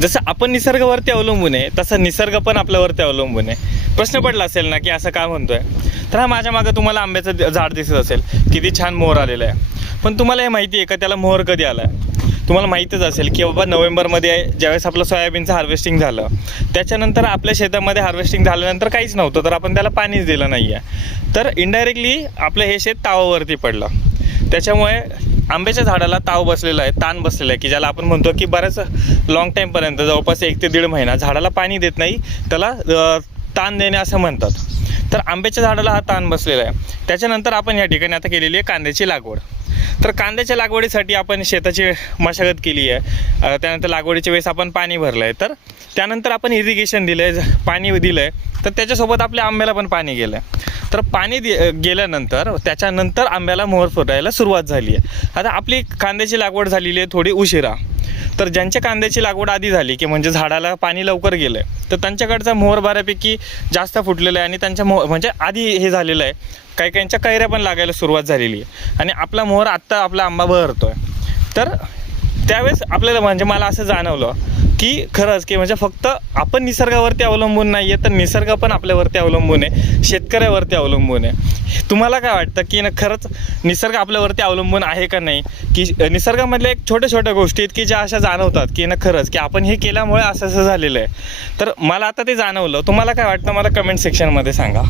जसं आपण निसर्गावरती अवलंबून आहे तसं निसर्ग पण आपल्यावरती अवलंबून आहे. प्रश्न पडला असेल ना की असं का म्हणतोय. तर हा माझ्या मागं तुम्हाला आंब्याचं झाड दिसत असेल, किती छान मोहर आलेला आहे. पण तुम्हाला हे माहिती आहे का त्याला मोहर कधी आला आहे? तुम्हाला माहीतच असेल की बाबा नोव्हेंबरमध्ये ज्यावेळेस आपलं सोयाबीनचं हार्वेस्टिंग झालं, त्याच्यानंतर आपल्या शेतामध्ये हार्वेस्टिंग झाल्यानंतर काहीच नव्हतं, तर आपण त्याला पाणीच दिलं नाही आहे. तर इनडायरेक्टली आपलं हे शेत तावावरती पडलं. त्याच्यामुळे आंब्याच्या झाडाला ताव बसलेला आहे, ताण बसलेला आहे, की ज्याला आपण म्हणतो की बऱ्याच लाँग टाईमपर्यंत जवळपास 1 ते 1.5 महिना झाडाला पाणी देत नाही, त्याला ताण देणे असं म्हणतात. तर आंब्याच्या झाडाला हा ताण बसलेला आहे. त्याच्यानंतर आपण या ठिकाणी आता केलेली आहे कांद्याची लागवड. तर कांद्याच्या लागवडीसाठी आपण शेताची मशागत केली आहे. त्यानंतर लागवडीच्या वेळेस आपण पाणी भरलं आहे. तर त्यानंतर आपण इरिगेशन दिलं आहे, पाणी दिलं आहे. तर त्याच्यासोबत आपल्या आंब्याला पण पाणी गेलं आहे. तर पाणी गेल्यानंतर त्याच्यानंतर आंब्याला मोहर फुटायला सुरुवात झाली आहे. आता आपली कांद्याची लागवड झालेली आहे थोडी उशिरा. तर ज्यांच्या कांद्याची लागवड आधी झाली की म्हणजे झाडाला पाणी लवकर गेलं आहे, तर त्यांच्याकडचा मोहर बऱ्यापैकी जास्त फुटलेला आहे आणि त्यांच्या म्हणजे आधी हे झालेलं आहे. काही काहींच्या कैऱ्या पण लागायला सुरुवात झालेली आहे आणि आपला मोहर आत्ता आपला आंबा बहरतो आहे. तर त्यावेळेस आपल्याला म्हणजे मला असं जाणवलं की खरंच की म्हणजे फक्त आपण निसर्गावरती अवलंबून नाही आहे, तर निसर्ग पण आपल्यावरती अवलंबून आहे, शेतकऱ्यावरती अवलंबून आहे. तुम्हाला काय वाटतं की खरंच निसर्ग आपल्यावरती अवलंबून आहे का नाही? की निसर्गामधल्या एक छोट्या गोष्टी आहेत की ज्या अशा जाणवतात की खरंच की आपण हे केल्यामुळे असं झालेलं आहे. तर मला आता ते जाणवलं. तुम्हाला काय वाटतं मला कमेंट सेक्शनमध्ये सांगा.